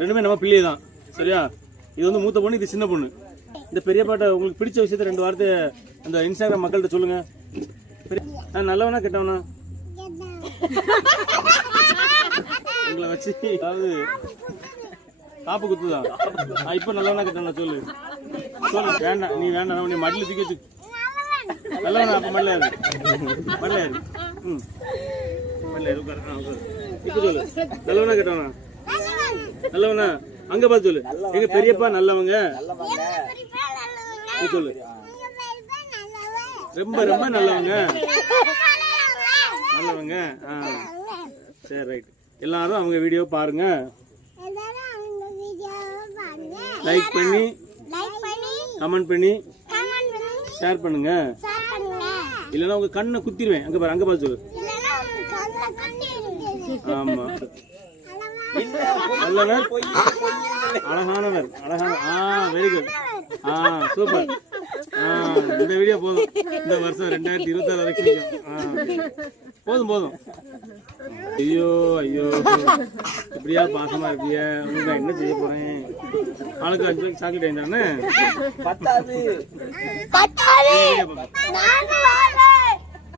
ரெண்டுமே நம்ம பிள்ளை தான். சரியா? இது வந்து மூத்த பொண்ணு இது சின்ன பொண்ணு. இந்த பெரிய பாட்டை உங்களுக்கு பிடிச்ச விஷயத்த ரெண்டு வார்த்தை அந்த இன்ஸ்டாகிராம் மக்கள்கிட்ட சொல்லுங்க. நான் நல்லவனா கெட்டவனா? உங்களை வச்சு அதாவது காப்பு குத்துதான் இப்ப நல்லவனா கெட்டவனா சொல்லு. சொல்லு. வேண்டாம் நீ வேண்டாம் நீ மடியில் தூக்கி வச்சு நல்லவனா அப்ப மல்லையாரு மல்லையாரு ம். மல்லையாரு உட்காரு. ஆ, உட்காரு. இப்ப சொல்லு. நல்லவனா கெட்டவனா? நல்லவனா? அங்க பார்த்து சொல்லு. எங்க பெரியப்பா நல்லவங்க? சொல்லு. ரொம்ப ரொம்ப நல்லவங்க. நல்லவங்க. ஆ. சரி ரைட் எல்லாரும் அவங்க வீடியோ பாருங்க. லைக் பண்ணி கமெண்ட் பண்ணி ஷேர் பண்ணுங்க. இல்லைன்னா உங்க கண்ணை குத்திடுவேன் அங்க பாரு அங்க பார்த்து சொல்லு. ஆமா. நல்லவர் அழகானவர் அழகான ஆ வெரி குட் ஆ சூப்பர் ஆ இந்த வீடியோ போதும். இந்த வருஷம் ரெண்டாயிரத்தி இருபத்தாறு வரைக்கும் போதும் போதும். ஐயோ ஐயோ. இப்படியா பாசமா இருக்கிய? உங்களுக்கு என்ன செய்ய போறேன்? ஆளுக்கு அஞ்சு ரூபாய்க்கு சாக்லேட் வாங்கி தரேன்னு பத்தாது.